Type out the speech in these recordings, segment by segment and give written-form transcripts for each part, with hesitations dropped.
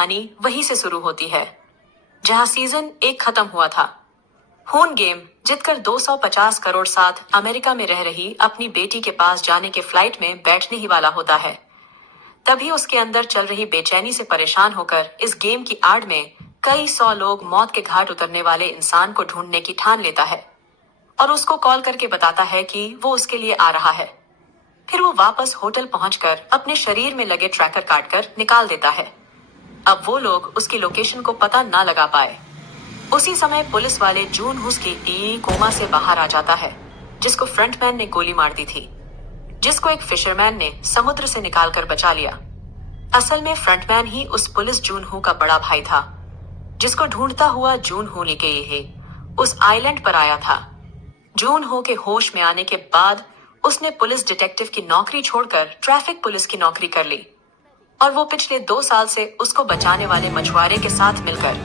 कहानी वहीं से शुरू होती है जहां सीजन 1 खत्म हुआ था। होन गेम जीतकर 250 करोड़ साथ अमेरिका में रह रही अपनी बेटी के पास जाने के फ्लाइट में बैठने ही वाला होता है। तभी उसके अंदर चल रही बेचैनी से परेशान होकर इस गेम की आड़ में कई 100 लोग मौत के घाट उतरने वाले इंसान को ढूंढने की ठान लेता है और उसको कॉल करके बताता है कि वो उसके लिए आ रहा है। फिर वो वापस होटल पहुंचकर अपने शरीर में लगे ट्रैकर काटकर निकाल देता है। अब वो लोग उसकी लोकेशन को पता ना लगा पाए। उसी समय पुलिस वाले जून हुस की कोमा से बाहर आ जाता है, जिसको फ्रंटमैन ने गोली मार दी थी, जिसको एक फिशरमैन ने समुद्र से निकालकर बचा लिया। असल में फ्रंटमैन ही उस पुलिस जून हू का बड़ा भाई था, जिसको ढूंढता हुआ जून हो के ही उस आइलैंड पर आया था। जून हो के होश में आने के बाद उसने पुलिस डिटेक्टिव की नौकरी छोड़कर ट्रैफिक पुलिस की नौकरी कर ली और वो पिछले 2 साल से उसको बचाने वाले मछुआरे के साथ मिलकर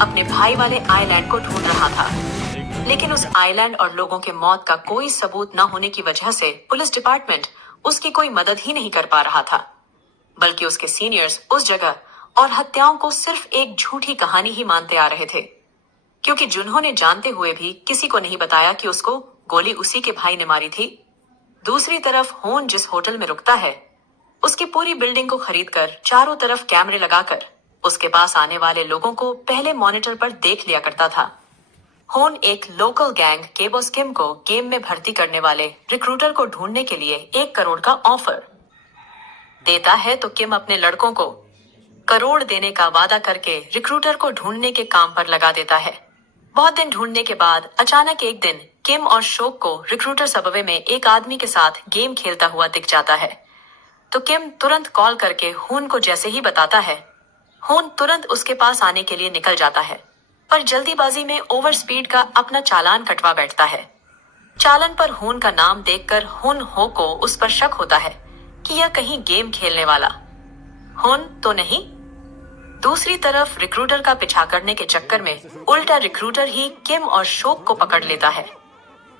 अपने भाई वाले आइलैंड को ढूंढ रहा था। लेकिन उस आइलैंड और लोगों के मौत का कोई सबूत न होने की वजह से पुलिस डिपार्टमेंट उसकी कोई मदद ही नहीं कर पा रहा था, बल्कि उसके सीनियर्स उस जगह और हत्याओं को सिर्फ एक झूठी कहानी ही मानते आ रहे थे, क्योंकि जिन्होंने जानते हुए भी किसी को नहीं बताया कि उसको गोली उसी के भाई ने मारी थी। दूसरी तरफ होन जिस होटल में रुकता है, उसकी पूरी बिल्डिंग को खरीदकर चारों तरफ कैमरे लगाकर उसके पास आने वाले लोगों को पहले मॉनिटर पर देख लिया करता था। होन एक लोकल गैंग केबोस किम को गेम में भर्ती करने वाले रिक्रूटर को ढूंढने के लिए 1 करोड़ का ऑफर देता है, तो किम अपने लड़कों को करोड़ देने का वादा करके रिक्रूटर को ढूंढने के काम पर लगा देता है। बहुत दिन ढूंढने के बाद अचानक एक दिन किम और शोक को रिक्रूटर सबवे में एक आदमी के साथ गेम खेलता हुआ दिख जाता है। तो किम तुरंत कॉल करके होन को जैसे ही बताता है, होन तुरंत उसके पास आने के लिए निकल जाता है, पर जल्दीबाजी में ओवर स्पीड का अपना चालान कटवा बैठता है। चालान पर होन का नाम देखकर होन हो को उस पर शक होता है कि यह कहीं गेम खेलने वाला होन तो नहीं। दूसरी तरफ रिक्रूटर का पीछा करने के चक्कर में उल्टा रिक्रूटर ही किम और शोक को पकड़ लेता है।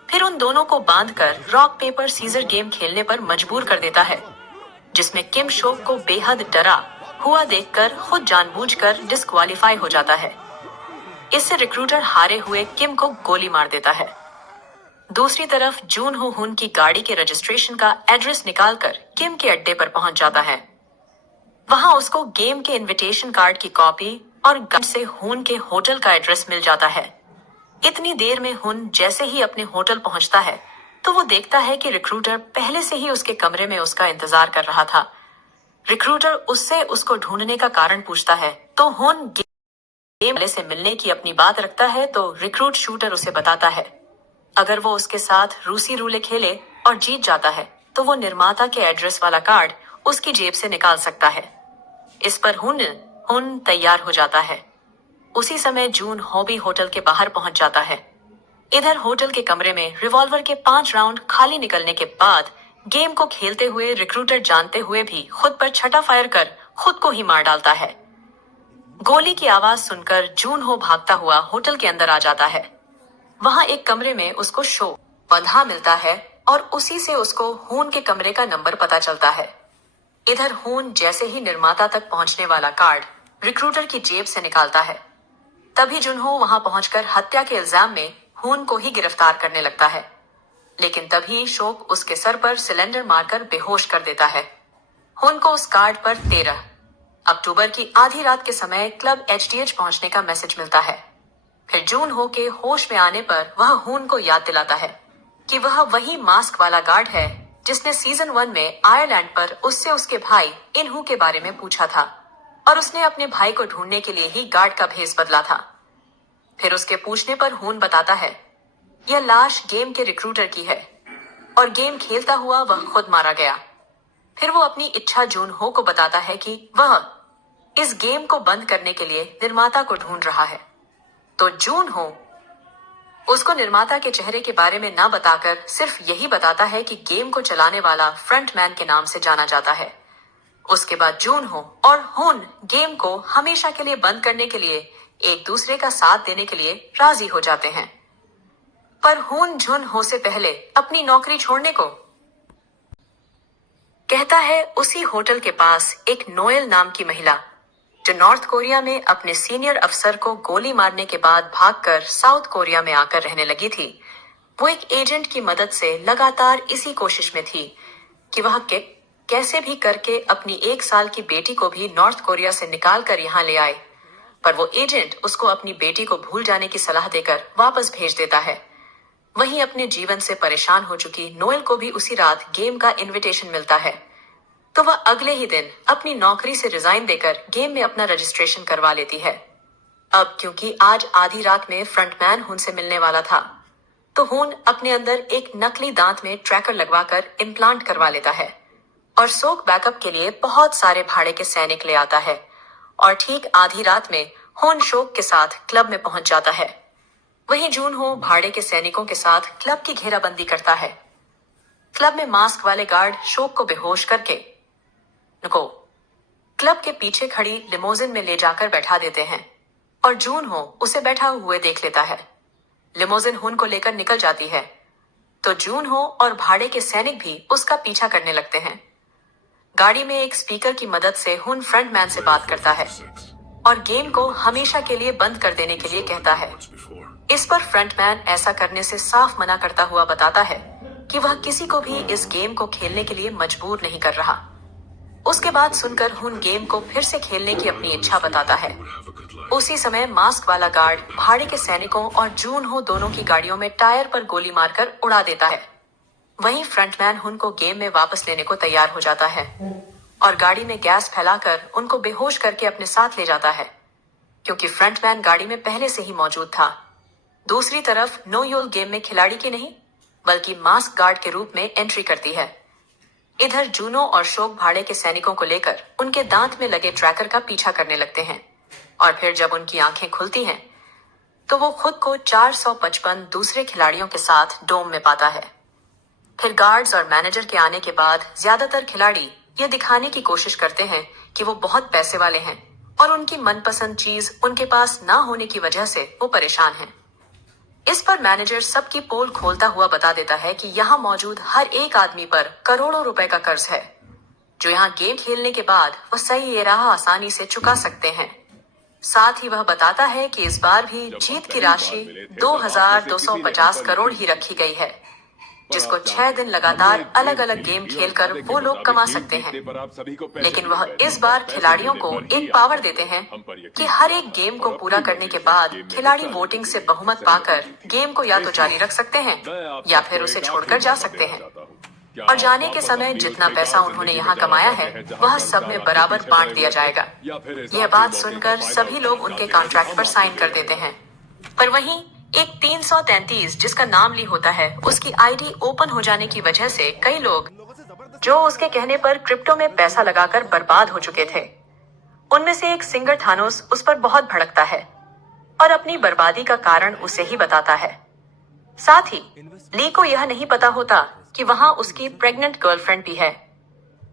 फिर उन दोनों को बांधकर रॉक पेपर सीजर गेम खेलने पर मजबूर कर देता है, जिसमें किम शोक को बेहद डरा हुआ देखकर खुद जानबूझकर डिस्क्वालीफाई हो जाता है। इससे रिक्रूटर हारे हुए किम को गोली मार देता है। दूसरी तरफ जून हो हुन की गाड़ी के रजिस्ट्रेशन का एड्रेस निकालकर किम के अड्डे पर पहुंच जाता है। वहां उसको गेम के इनविटेशन कार्ड की कॉपी और गन से हुन के होटल का एड्रेस मिल जाता है। इतनी देर में हुन जैसे ही अपने होटल पहुंचता है तो वो देखता है कि रिक्रूटर पहले से ही उसके कमरे में उसका इंतजार कर रहा था। रिक्रूटर उससे उसको ढूंढने का कारण पूछता है तो हुन गेम वाले से मिलने की अपनी बात रखता है, तो रिक्रूट शूटर उसे बताता है अगर वो उसके साथ रूसी रूले खेले और जीत जाता है तो वो निर्माता के एड्रेस वाला कार्ड उसकी जेब से निकाल सकता है। इस पर हुन तैयार हो जाता है। उसी समय जून हो भी होटल के बाहर पहुंच जाता है। इधर होटल के कमरे में रिवॉल्वर के 5 राउंड खाली निकलने के बाद गेम को खेलते हुए रिक्रूटर जानते हुए भी खुद पर छठा फायर कर खुद को ही मार डालता है। गोली की आवाज सुनकर जून हो भागता हुआ होटल के अंदर आ जाता है। वहां एक कमरे में उसको शो बंधा मिलता है और उसी से उसको हुन के कमरे का नंबर पता चलता है। इधर हुन जैसे ही निर्माता तक पहुंचने वाला कार्ड रिक्रूटर की जेब से निकालता है, तभी जुनहो वहां पहुंचकर हत्या के इल्जाम में हुन को ही गिरफ्तार करने लगता है। लेकिन तभी शोक उसके सर पर सिलेंडर मारकर बेहोश कर देता है। हुन को उस कार्ड पर 13 अक्टूबर की आधी रात के समय क्लब एचडीएच पहुंचने का मैसेज मिलता है। फिर जून हो के होश में आने पर वह हुन को याद दिलाता है कि वह वही मास्क वाला गार्ड है जिसने सीजन 1 में आयरलैंड पर उससे उसके भाई इनहू के बारे में पूछा था और उसने अपने भाई को ढूंढने के लिए ही गार्ड का भेस बदला था। फिर उसके पूछने पर हुन बताता है यह लाश गेम के रिक्रूटर की है और गेम खेलता हुआ वह खुद मारा गया। फिर वो अपनी इच्छा जून हो को बताता है कि वह इस गेम को बंद करने के लिए निर्माता को ढूंढ रहा है। तो जून हो उसको निर्माता के चेहरे के बारे में ना बताकर सिर्फ यही बताता है कि गेम को चलाने वाला फ्रंटमैन के नाम से जाना जाता है। उसके बाद जून हो और हुन गेम को हमेशा के लिए बंद करने के लिए एक दूसरे का साथ देने के लिए राजी हो जाते हैं। पर हुन जुन हो से पहले अपनी नौकरी छोड़ने को कहता है। उसी होटल के पास एक नोएल नाम की महिला जो नॉर्थ कोरिया में अपने सीनियर अफसर को गोली मारने के बाद भागकर साउथ कोरिया में आकर रहने लगी थी, वो एक एजेंट की मदद से लगातार इसी कोशिश में थी कि वह कैसे भी करके अपनी 1 साल की बेटी को भी नॉर्थ कोरिया से निकाल कर यहाँ ले आए। पर वो एजेंट उसको अपनी बेटी को भूल जाने की सलाह देकर वापस भेज देता है। वहीं अपने जीवन से परेशान हो चुकी नोएल को भी उसी रात गेम का इनविटेशन मिलता है, तो वह अगले ही दिन अपनी नौकरी से रिजाइन देकर गेम में अपना रजिस्ट्रेशन करवा लेती है। अब क्योंकि आज आधी रात में फ्रंटमैन हुन से मिलने वाला था, तो हुन अपने अंदर एक नकली दांत में ट्रैकर लगवाकर इम्प्लांट करवा लेता है और सोक बैकअप के लिए बहुत सारे भाड़े के सैनिक ले आता है और ठीक आधी रात में हुन शोक के साथ क्लब में पहुंच जाता है। वहीं जून हो भाड़े के सैनिकों के साथ क्लब की घेराबंदी करता है। क्लब में मास्क वाले गार्ड शोक को बेहोश करके क्लब के पीछे खड़ी लिमोजिन में ले जाकर बैठा देते हैं और जून हो उसे बैठा हुए देख लेता है। लिमोजिन हुन को लेकर निकल जाती है, तो जून हो और भाड़े के सैनिक भी उसका पीछा करने लगते हैं। गाड़ी में एक स्पीकर की मदद से हुन फ्रंटमैन से बात करता है और गेम को हमेशा के लिए बंद कर देने के लिए कहता है। इस पर फ्रंटमैन ऐसा करने से साफ मना करता हुआ बताता है कि वह किसी को भी इस गेम को खेलने के लिए मजबूर नहीं कर रहा। उसके बाद सुनकर हुन गेम को फिर से खेलने की अपनी इच्छा बताता है। उसी समय मास्क वाला गार्ड भाड़े के सैनिकों और जून हो दोनों की गाड़ियों में टायर पर गोली मारकर उड़ा देता है। वहीं फ्रंटमैन हुन को गेम में वापस लेने को तैयार हो जाता है और गाड़ी में गैस फैलाकर उनको बेहोश करके अपने साथ ले जाता है, क्योंकि फ्रंटमैन गाड़ी में पहले से ही मौजूद था। दूसरी तरफ नो योल गेम में खिलाड़ी की नहीं बल्कि मास्क गार्ड के रूप में एंट्री करती है। इधर जूनो और शोक भाड़े के सैनिकों को लेकर उनके दांत में लगे ट्रैकर का पीछा करने लगते हैं और फिर जब उनकी आंखें खुलती हैं, तो वो खुद को 455 दूसरे खिलाड़ियों के साथ डोम में पाता है। फिर गार्ड्स और मैनेजर के आने के बाद ज्यादातर खिलाड़ी ये दिखाने की कोशिश करते हैं कि वो बहुत पैसे वाले हैं और उनकी मनपसंद चीज उनके पास ना होने की वजह से वो परेशान हैं। इस पर मैनेजर सबकी पोल खोलता हुआ बता देता है कि यहाँ मौजूद हर एक आदमी पर करोड़ों रुपए का कर्ज है, जो यहाँ गेम खेलने के बाद वो सही ये राह आसानी से चुका सकते हैं। साथ ही वह बताता है कि इस बार भी जीत की राशि 2250 करोड़ ही रखी गई है, जिसको 6 दिन लगातार अलग अलग गेम खेलकर वो लोग कमा सकते हैं। लेकिन वह इस बार खिलाड़ियों को एक पावर देते हैं कि हर एक गेम को पूरा करने के बाद खिलाड़ी वोटिंग से बहुमत पाकर गेम को या तो जारी रख सकते हैं या फिर उसे छोड़कर जा सकते हैं। और जाने के समय जितना पैसा उन्होंने यहाँ कमाया है वह सब में बराबर बांट दिया जाएगा। यह बात सुनकर सभी लोग उनके कॉन्ट्रैक्ट पर साइन कर देते हैं। पर वहीं एक 333 जिसका नाम ली होता है, उसकी आईडी ओपन हो जाने की वजह से कई लोग जो उसके कहने पर क्रिप्टो में पैसा लगाकर बर्बाद हो चुके थे, उनमें से एक सिंगर थानोस उस पर बहुत भड़कता है और अपनी बर्बादी का कारण उसे ही बताता है। साथ ही ली को यह नहीं पता होता कि वहां उसकी प्रेग्नेंट गर्लफ्रेंड भी है।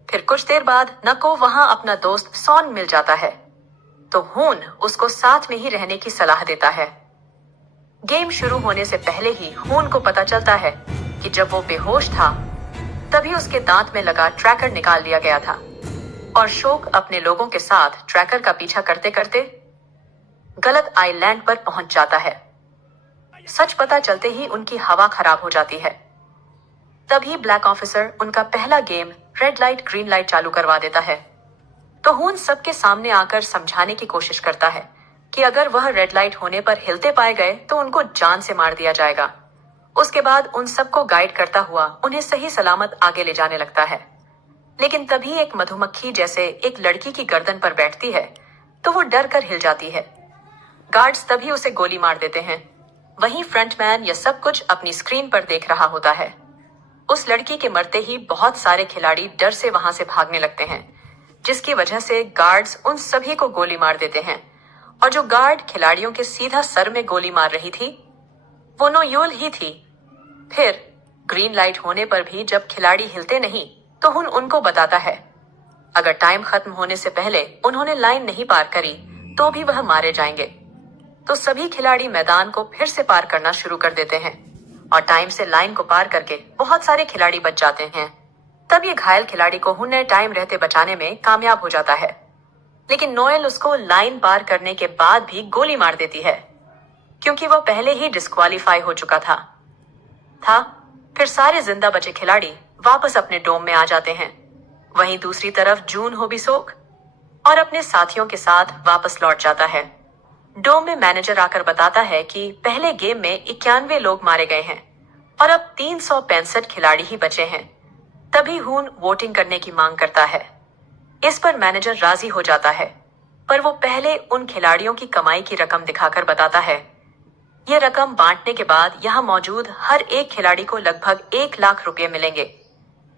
फिर कुछ देर बाद नको वहां अपना दोस्त सॉन मिल जाता है, तो हुन उसको साथ में ही रहने की सलाह देता है। गेम शुरू होने से पहले ही हुन को पता चलता है कि जब वो बेहोश था तभी उसके दांत में लगा ट्रैकर निकाल लिया गया था और शोक अपने लोगों के साथ ट्रैकर का पीछा करते करते गलत आइलैंड पर पहुंच जाता है। सच पता चलते ही उनकी हवा खराब हो जाती है। तभी ब्लैक ऑफिसर उनका पहला game red light green light चालू करवा देता है, तो हुन सबके सामने आकर समझाने की कोशिश करता है कि अगर वह रेड लाइट होने पर हिलते पाए गए तो उनको जान से मार दिया जाएगा। उसके बाद उन सबको गाइड करता हुआ उन्हें सही सलामत आगे ले जाने लगता है। लेकिन तभी एक मधुमक्खी जैसे एक लड़की की गर्दन पर बैठती है, तो वो डर कर हिल जाती है। गार्ड्स तभी उसे गोली मार देते हैं। वहीं फ्रंटमैन यह सब कुछ अपनी स्क्रीन पर देख रहा होता है। उस लड़की के मरते ही बहुत सारे खिलाड़ी डर से वहां से भागने लगते हैं, जिसकी वजह से गार्ड्स उन सभी को गोली मार देते हैं और जो गार्ड खिलाड़ियों के सीधा सर में गोली मार रही थी वो नो योल ही थी। फिर ग्रीन लाइट होने पर भी जब खिलाड़ी हिलते नहीं तो हुन उनको बताता है अगर टाइम खत्म होने से पहले उन्होंने लाइन नहीं पार करी तो भी वह मारे जाएंगे। तो सभी खिलाड़ी मैदान को फिर से पार करना शुरू कर देते हैं और टाइम से लाइन को पार करके बहुत सारे खिलाड़ी बच जाते हैं। तब ये घायल खिलाड़ी को हुन ने टाइम रहते बचाने में कामयाब हो जाता है। लेकिन नोएल उसको लाइन पार करने के बाद भी गोली मार देती है, क्योंकि वह पहले ही डिस्क्वालीफाई हो चुका था। फिर सारे जिंदा बचे खिलाड़ी वापस अपने डोम में आ जाते हैं। वहीं दूसरी तरफ जून होबिसोक और अपने साथियों के साथ वापस लौट जाता है। डोम में मैनेजर आकर बताता है कि पहले गेम में 91 लोग मारे गए हैं और अब 365 खिलाड़ी ही बचे हैं। तभी हून वोटिंग करने की मांग करता है। इस पर मैनेजर राजी हो जाता है, पर वो पहले उन खिलाड़ियों की कमाई की रकम दिखाकर बताता है। ये रकम बांटने के बाद यहाँ मौजूद हर एक खिलाड़ी को लगभग 1 लाख रुपए मिलेंगे।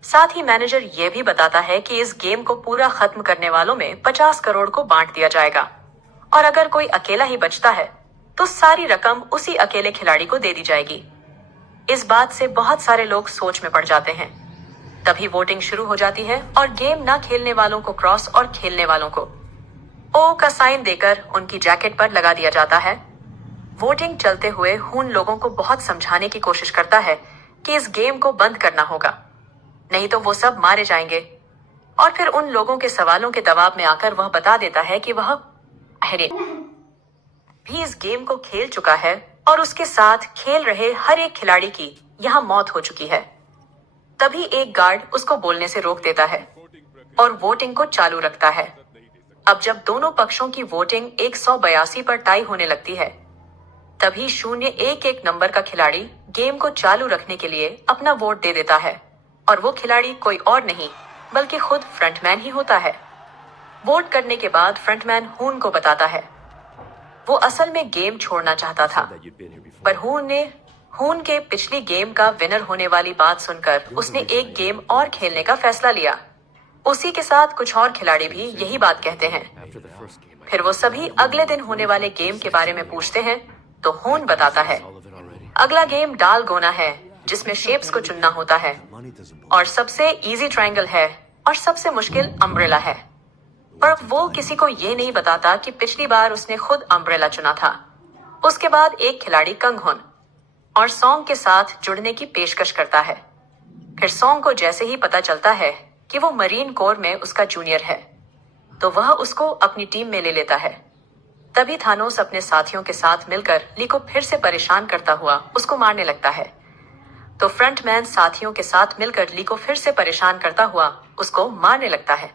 साथ ही मैनेजर ये भी बताता है कि इस गेम को पूरा खत्म करने वालों में 50 करोड़ को बांट दिया जाएगा और अगर कोई अकेला ही बचता है तो सारी रकम उसी अकेले खिलाड़ी को दे दी जाएगी। इस बात से बहुत सारे लोग सोच में पड़ जाते हैं। तभी वोटिंग शुरू हो जाती है और गेम ना खेलने वालों को क्रॉस और खेलने वालों को ओ का साइन देकर उनकी जैकेट पर लगा दिया जाता है। वोटिंग चलते हुए हून लोगों को बहुत समझाने की कोशिश करता है कि इस गेम को बंद करना होगा, नहीं तो वो सब मारे जाएंगे। और फिर उन लोगों के सवालों के दबाव में आकर वह बता देता है कि वह भी इस गेम को खेल चुका है और उसके साथ खेल रहे हर एक खिलाड़ी की यहाँ मौत हो चुकी है। तभी एक गार्ड उसको बोलने से रोक देता है और वोटिंग को चालू रखता है। अब जब दोनों पक्षों की वोटिंग 182 पर टाई होने लगती है, तभी 011 नंबर का खिलाड़ी गेम को चालू रखने के लिए अपना वोट दे देता है और वो खिलाड़ी कोई और नहीं बल्कि खुद फ्रंटमैन ही होता है। वोट करने के बाद फ्रंटमैन हून को बताता है वो असल में गेम छोड़ना चाहता था, पर हून के पिछली गेम का विनर होने वाली बात सुनकर उसने एक गेम और खेलने का फैसला लिया। उसी के साथ कुछ और खिलाड़ी भी यही बात कहते हैं। फिर वो सभी अगले दिन होने वाले गेम के बारे में पूछते हैं तो हून बताता है अगला गेम डाल गोना है, जिसमें शेप्स को चुनना होता है और सबसे इजी ट्रायंगल है और सबसे मुश्किल अम्ब्रेला है। पर वो किसी को ये नहीं बताता कि पिछली बार उसने खुद अम्ब्रेला चुना था। उसके बाद एक खिलाड़ी कंगहुन और सॉन्ग के साथ जुड़ने की पेशकश करता है। फिर सॉन्ग को जैसे ही पता चलता है कि वो मरीन कोर में उसका जूनियर है, तो वह उसको अपनी टीम में ले लेता है। तभी थानोस अपने साथियों के साथ मिलकर ली को फिर से परेशान करता हुआ उसको मारने लगता है। तो फ्रंटमैन साथियों के साथ मिलकर ली को फिर से परेशान करता हुआ उसको मारने लगता है।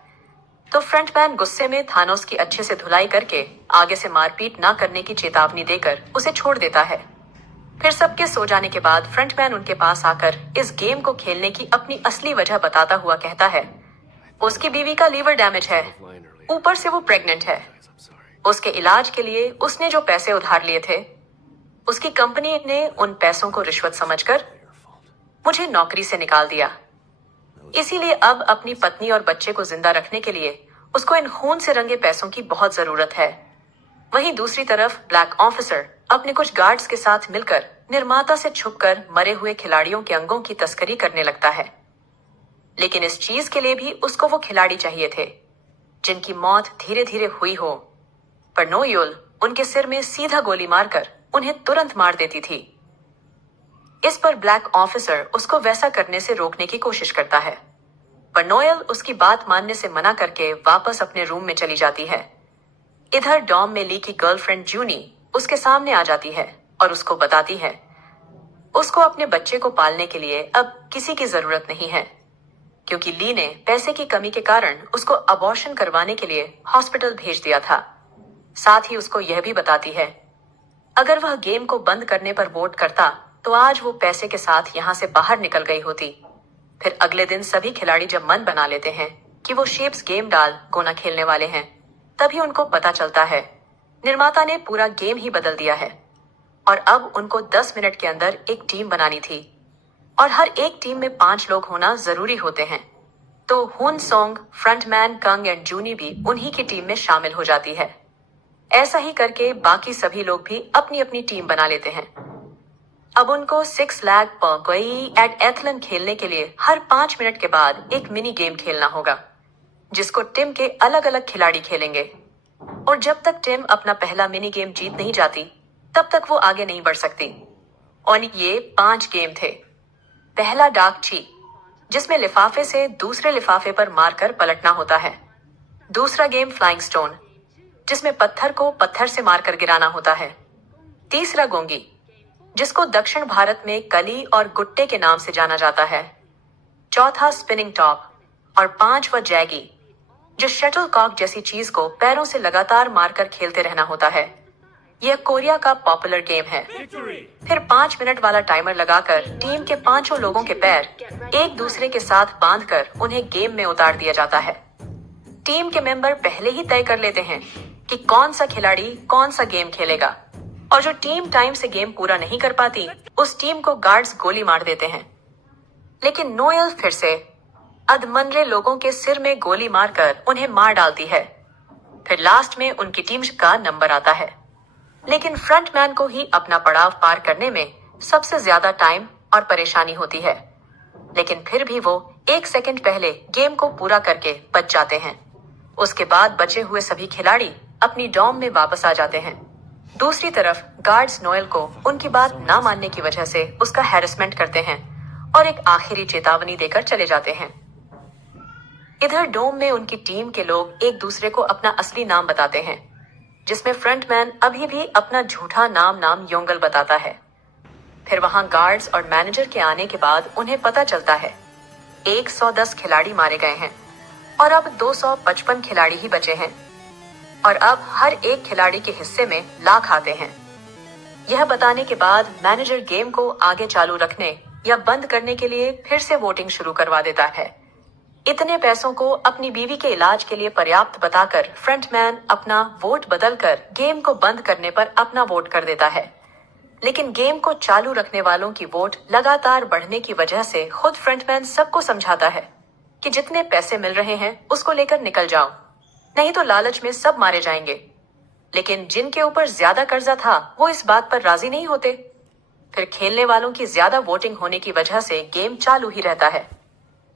तो फ्रंटमैन गुस्से में थानोस की अच्छे से धुलाई करके आगे से मारपीट ना करने की चेतावनी देकर उसे छोड़ देता है। फिर सबके सो जाने के बाद फ्रंटमैन उनके पास आकर इस गेम को खेलने की अपनी असली वजह बताता हुआ कहता है उसकी बीवी का लीवर डैमेज है, ऊपर से वो प्रेग्नेंट है। उसके इलाज के लिए उसने जो पैसे उधार लिए थे, उसकी कंपनी ने उन पैसों को रिश्वत समझकर मुझे नौकरी से निकाल दिया। इसीलिए अब अपनी पत्नी और बच्चे को जिंदा रखने के लिए उसको इन खून से रंगे पैसों की बहुत जरूरत है। वहीं दूसरी तरफ ब्लैक ऑफिसर अपने कुछ गार्ड्स के साथ मिलकर निर्माता से छुपकर मरे हुए खिलाड़ियों के अंगों की तस्करी करने लगता है। लेकिन इस चीज के लिए भी उसको वो खिलाड़ी चाहिए थे जिनकी मौत धीरे धीरे हुई हो, पर नोयुल उनके सिर में सीधा गोली मारकर उन्हें तुरंत मार देती थी। इस पर ब्लैक ऑफिसर उसको वैसा करने से रोकने की कोशिश करता है, पर नोयल उसकी बात मानने से मना करके वापस अपने रूम में चली जाती है। इधर डॉम में ली की गर्लफ्रेंड जूनी उसके सामने आ जाती है और उसको बताती है उसको अपने बच्चे को पालने के लिए अब किसी की जरूरत नहीं है, क्योंकि ली ने पैसे की कमी के कारण उसको अबॉर्शन करवाने के लिए हॉस्पिटल भेज दिया था। साथ ही उसको यह भी बताती है अगर वह गेम को बंद करने पर वोट करता तो आज वो पैसे के साथ यहाँ से बाहर निकल गई होती। फिर अगले दिन सभी खिलाड़ी जब मन बना लेते हैं कि वो शेप्स गेम डाल गोना खेलने वाले हैं, तभी उनको पता चलता है निर्माता ने पूरा गेम ही बदल दिया है और अब उनको 10 मिनट के अंदर एक टीम बनानी थी और हर एक टीम में 5 लोग होना जरूरी होते हैं। तो हुन सोंग, फ्रंटमैन कंग एंड जूनी भी उन्हीं की टीम में शामिल हो जाती है। ऐसा ही करके बाकी सभी लोग भी अपनी अपनी टीम बना लेते हैं। अब उनको 6 लाख पर कोई एट एथलन खेलने के लिए हर 5 मिनट के बाद एक मिनी गेम खेलना होगा, जिसको टीम के अलग अलग खिलाड़ी खेलेंगे और जब तक टीम अपना पहला मिनी गेम जीत नहीं जाती तब तक वो आगे नहीं बढ़ सकती। और ये 5 गेम थे। पहला डार्क ची, जिसमें लिफाफे से दूसरे लिफाफे पर मारकर पलटना होता है। दूसरा गेम फ्लाइंग स्टोन, जिसमें पत्थर को पत्थर से मारकर गिराना होता है। तीसरा गोंगी, जिसको दक्षिण भारत में कली और गुट्टे के नाम से जाना जाता है। चौथा स्पिनिंग टॉप और पांचवा जैगी, जो शटल कॉक जैसी चीज को पैरों से लगातार मारकर खेलते रहना होता है। यह कोरिया का पॉपुलर गेम है। फिर 5 मिनट वाला टाइमर लगाकर टीम के पांचों लोगों के पैर एक दूसरे के साथ बांधकर उन्हें गेम में उतार दिया जाता है। टीम के मेंबर पहले ही तय कर लेते हैं कि कौन सा खिलाड़ी कौन सा गेम खेलेगा, और जो टीम टाइम से गेम पूरा नहीं कर पाती उस टीम को गार्ड्स गोली मार देते हैं। लेकिन नोएल फिर से अधमंदरे लोगों के सिर में गोली मारकर उन्हें मार डालती है। फिर लास्ट में उनकी टीम का नंबर आता है। लेकिन फ्रंटमैन को ही अपना पड़ाव पार करने में सबसे ज्यादा टाइम और परेशानी होती है। लेकिन फिर भी वो 1 सेकंड पहले गेम को पूरा करके बच जाते हैं। उसके बाद बचे हुए सभी खिलाड़ी अपनी डॉम में वापस आ जाते हैं। दूसरी तरफ गार्ड्स नोएल को उनकी बात ना मानने की वजह से उसका हैरेसमेंट करते हैं और एक आखिरी चेतावनी देकर चले जाते हैं। इधर डोम में उनकी टीम के लोग एक दूसरे को अपना असली नाम बताते हैं, जिसमें फ्रंटमैन अभी भी अपना झूठा नाम योंगल बताता है। फिर वहां गार्ड्स और मैनेजर के आने के बाद उन्हें पता चलता है 110 खिलाड़ी मारे गए हैं और अब 255 खिलाड़ी ही बचे हैं, और अब हर एक खिलाड़ी के हिस्से में लाख आते हैं। यह बताने के बाद मैनेजर गेम को आगे चालू रखने या बंद करने के लिए फिर से वोटिंग शुरू करवा देता है। इतने पैसों को अपनी बीवी के इलाज के लिए पर्याप्त बताकर फ्रंटमैन अपना वोट बदलकर गेम को बंद करने पर अपना वोट कर देता है। लेकिन गेम को चालू रखने वालों की वोट लगातार बढ़ने की वजह से खुद फ्रंटमैन सबको समझाता है कि जितने पैसे मिल रहे हैं उसको लेकर निकल जाओ, नहीं तो लालच में सब मारे जाएंगे। लेकिन जिनके ऊपर ज्यादा कर्जा था वो इस बात पर राजी नहीं होते। फिर खेलने वालों की ज्यादा वोटिंग होने की वजह से गेम चालू ही रहता है।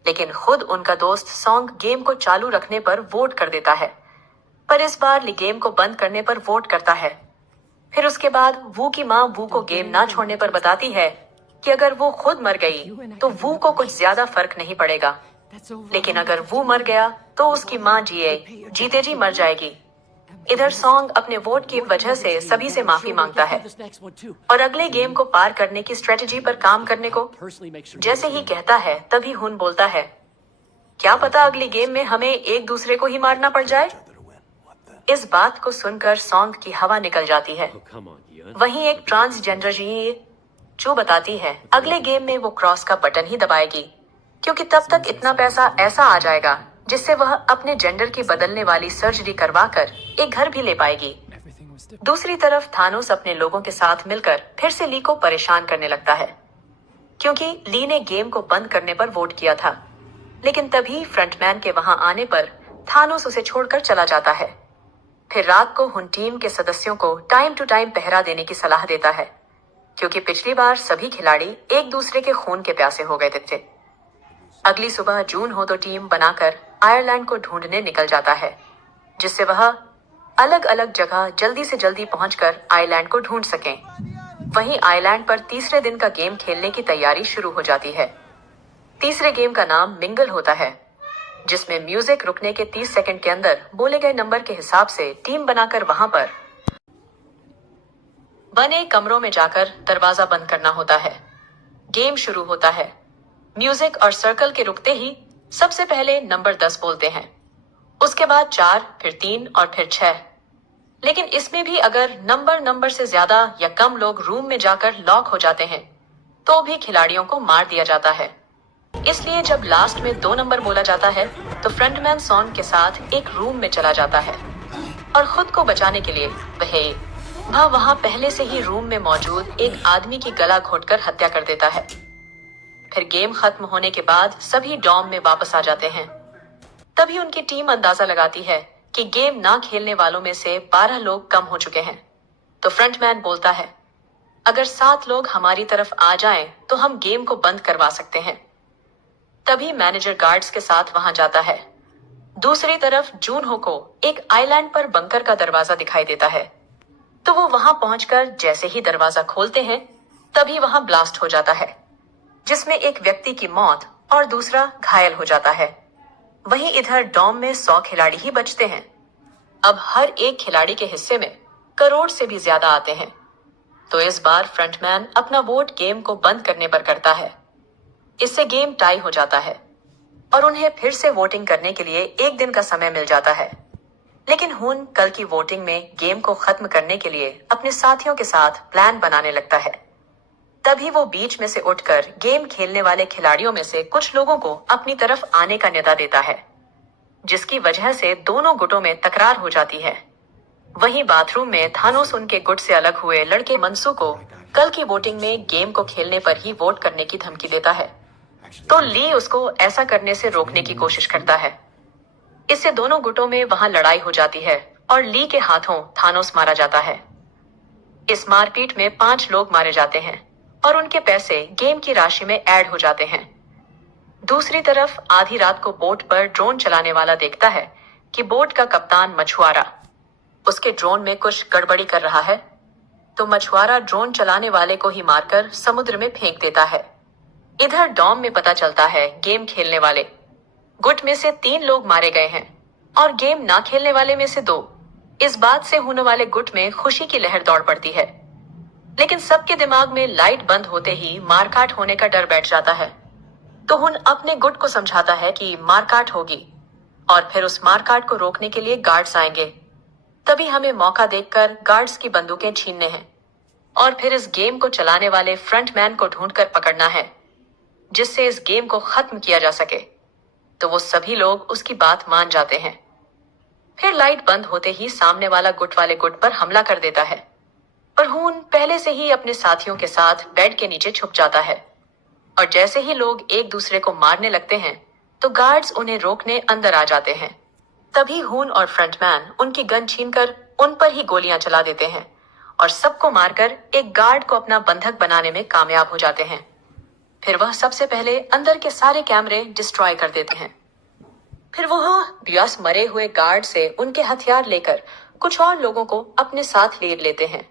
लेकिन खुद उनका दोस्त सॉन्ग गेम को चालू रखने पर वोट कर देता है, पर इस बार ली गेम को बंद करने पर वोट करता है। फिर उसके बाद वू की माँ वू को गेम ना छोड़ने पर बताती है कि अगर वो खुद मर गई तो वू को कुछ ज्यादा फर्क नहीं पड़ेगा, लेकिन अगर वो मर गया तो उसकी माँ जीते जी मर जाएगी। इधर सॉन्ग अपने वोट की वजह से सभी से माफी मांगता है और अगले गेम को पार करने की स्ट्रेटेजी पर काम करने को जैसे ही कहता है तभी हुन बोलता है, क्या पता अगली गेम में हमें एक दूसरे को ही मारना पड़ जाए। इस बात को सुनकर सॉन्ग की हवा निकल जाती है। वहीं एक ट्रांसजेंडर जो बताती है अगले गेम में वो क्रॉस का बटन ही दबाएगी, क्योंकि तब तक इतना पैसा ऐसा आ जाएगा जिससे वह अपने जेंडर की बदलने वाली सर्जरी करवाकर एक घर भी ले पाएगी। दूसरी तरफ थानोस अपने लोगों के साथ मिलकर फिर से ली को परेशान करने लगता है, क्योंकि ली ने गेम को बंद करने पर वोट किया था। लेकिन तभी फ्रंटमैन के वहां आने पर थानोस उसे छोड़कर चला जाता है। फिर रात को हुन टीम के सदस्यों को टाइम टू टाइम पहरा देने की सलाह देता है, क्योंकि पिछली बार सभी खिलाड़ी एक दूसरे के खून के प्यासे हो गए थे। अगली सुबह जून हो तो टीम बनाकर आयरलैंड को ढूंढने निकल जाता है, जिससे वह अलग अलग जगह जल्दी से जल्दी पहुंचकर आइलैंड को ढूंढ सकें। वहीं आइलैंड पर तीसरे दिन का गेम खेलने की तैयारी शुरू हो जाती है। तीसरे गेम का नाम मिंगल होता है, जिसमें म्यूजिक रुकने के 30 सेकंड के अंदर बोले गए नंबर के हिसाब से टीम बनाकर वहां पर बने कमरों में जाकर दरवाजा बंद करना होता है। गेम शुरू होता है। म्यूजिक और सर्कल के रुकते ही सबसे पहले नंबर 10 बोलते हैं, उसके बाद 4, फिर 3 और फिर 6। लेकिन इसमें भी अगर नंबर से ज्यादा या कम लोग रूम में जाकर लॉक हो जाते हैं तो भी खिलाड़ियों को मार दिया जाता है। इसलिए जब लास्ट में 2 नंबर बोला जाता है तो फ्रंटमैन सॉन्ग के साथ एक रूम में चला जाता है और खुद को बचाने के लिए वह वहां पहले से ही रूम में मौजूद एक आदमी की गला घोटकर हत्या कर देता है। फिर गेम खत्म होने के बाद सभी डॉम में वापस आ जाते हैं। तभी उनकी टीम अंदाजा लगाती है कि गेम ना खेलने वालों में से 12 लोग कम हो चुके हैं। तो फ्रंटमैन बोलता है, अगर 7 लोग हमारी तरफ आ जाएं तो हम गेम को बंद करवा सकते हैं। तभी मैनेजर गार्ड्स के साथ वहां जाता है। दूसरी तरफ जूनहो को एक आइलैंड पर बंकर का दरवाजा दिखाई देता है, तो वो वहां पहुंचकर जैसे ही दरवाजा खोलते हैं तभी वहां ब्लास्ट हो जाता है, जिसमें एक व्यक्ति की मौत और दूसरा घायल हो जाता है। वहीं इधर डॉम में 100 खिलाड़ी ही बचते हैं। अब हर एक खिलाड़ी के हिस्से में करोड़ से भी ज्यादा आते हैं। तो इस बार फ्रंटमैन अपना वोट गेम को बंद करने पर करता है। इससे गेम टाई हो जाता है और उन्हें फिर से वोटिंग करने के लिए एक दिन का समय मिल जाता है। लेकिन हुन कल की वोटिंग में गेम को खत्म करने के लिए अपने साथियों के साथ प्लान बनाने लगता है। तभी वो बीच में से उठकर गेम खेलने वाले खिलाड़ियों में से कुछ लोगों को अपनी तरफ आने का न्योता देता है, जिसकी वजह से दोनों गुटों में तकरार हो जाती है। वहीं बाथरूम में थानोस उनके गुट से अलग हुए लड़के मनसू को कल की वोटिंग में गेम को खेलने पर ही वोट करने की धमकी देता है। तो ली उसको ऐसा करने से रोकने की कोशिश करता है। इससे दोनों गुटों में वहां लड़ाई हो जाती है और ली के हाथों थानोस मारा जाता है। इस मारपीट में 5 लोग मारे जाते हैं और उनके पैसे गेम की राशि में ऐड हो जाते हैं। दूसरी तरफ आधी रात को बोट पर ड्रोन चलाने वाला देखता है कि बोट का कप्तान मछुआरा उसके ड्रोन में कुछ गड़बड़ी कर रहा है। तो मछुआरा ड्रोन चलाने वाले को ही मारकर समुद्र में फेंक देता है। इधर डॉम में पता चलता है गेम खेलने वाले गुट में से 3 लोग मारे गए हैं और गेम ना खेलने वाले में से 2। इस बात से होने वाले गुट में खुशी की लहर दौड़ पड़ती है। लेकिन सबके दिमाग में लाइट बंद होते ही मारकाट होने का डर बैठ जाता है। तो हुन अपने गुट को समझाता है कि मारकाट होगी और फिर उस मारकाट को रोकने के लिए गार्ड्स आएंगे। तभी हमें मौका देखकर गार्ड्स की बंदूकें छीनने हैं और फिर इस गेम को चलाने वाले फ्रंटमैन को ढूंढकर पकड़ना है, जिससे इस गेम को खत्म किया जा सके। तो वो सभी लोग उसकी बात मान जाते हैं। फिर लाइट बंद होते ही सामने वाला गुट वाले गुट पर हमला कर देता है, पर हुन पहले से ही अपने साथियों के साथ बेड के नीचे छुप जाता है। और जैसे ही लोग एक दूसरे को मारने लगते हैं तो गार्ड्स उन्हें रोकने अंदर आ जाते हैं। तभी हुन और फ्रंटमैन उनकी गन छीनकर उन पर ही गोलियां चला देते हैं और सबको मारकर एक गार्ड को अपना बंधक बनाने में कामयाब हो जाते हैं। फिर वह सबसे पहले अंदर के सारे कैमरे डिस्ट्रॉय कर देते हैं। फिर वह ब्यास मरे हुए गार्ड से उनके हथियार लेकर कुछ और लोगों को अपने साथ ले लेते हैं।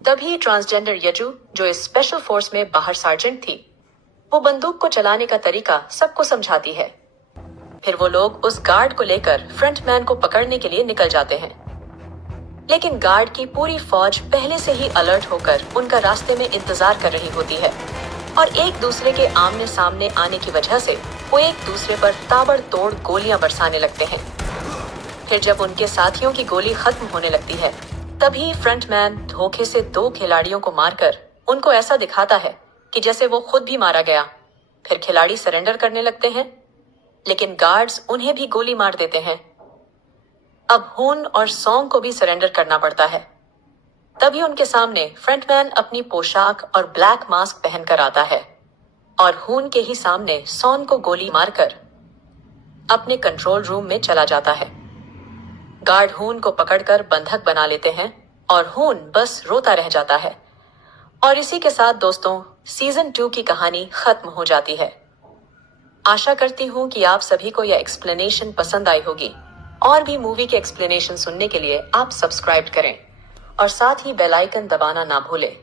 तभी ट्रांसजेंडर यजू, जो इस स्पेशल फोर्स में बाहर सार्जेंट थी, वो बंदूक को चलाने का तरीका सबको समझाती है। फिर वो लोग उस गार्ड को लेकर फ्रंटमैन को पकड़ने के लिए निकल जाते हैं। लेकिन गार्ड की पूरी फौज पहले से ही अलर्ट होकर उनका रास्ते में इंतजार कर रही होती है और एक दूसरे के आमने सामने आने की वजह से वो एक दूसरे पर ताबड़तोड़ गोलियां बरसाने लगते हैं। फिर जब उनके साथियों की गोली खत्म होने लगती है, तभी फ्रंटमैन धोखे से 2 खिलाड़ियों को मारकर उनको ऐसा दिखाता है कि जैसे वो खुद भी मारा गया। फिर खिलाड़ी सरेंडर करने लगते हैं, लेकिन गार्ड्स उन्हें भी गोली मार देते हैं। अब हुन और सॉन्ग को भी सरेंडर करना पड़ता है। तभी उनके सामने फ्रंटमैन अपनी पोशाक और ब्लैक मास्क पहनकर आता है और हुन के ही सामने सॉन को गोली मारकर अपने कंट्रोल रूम में चला जाता है। गार्ड हुन को पकड़कर बंधक बना लेते हैं और हुन बस रोता रह जाता है। और इसी के साथ दोस्तों, सीजन 2 की कहानी खत्म हो जाती है। आशा करती हूँ कि आप सभी को यह एक्सप्लेनेशन पसंद आई होगी। और भी मूवी के एक्सप्लेनेशन सुनने के लिए आप सब्सक्राइब करें और साथ ही बेल आइकन दबाना ना भूलें।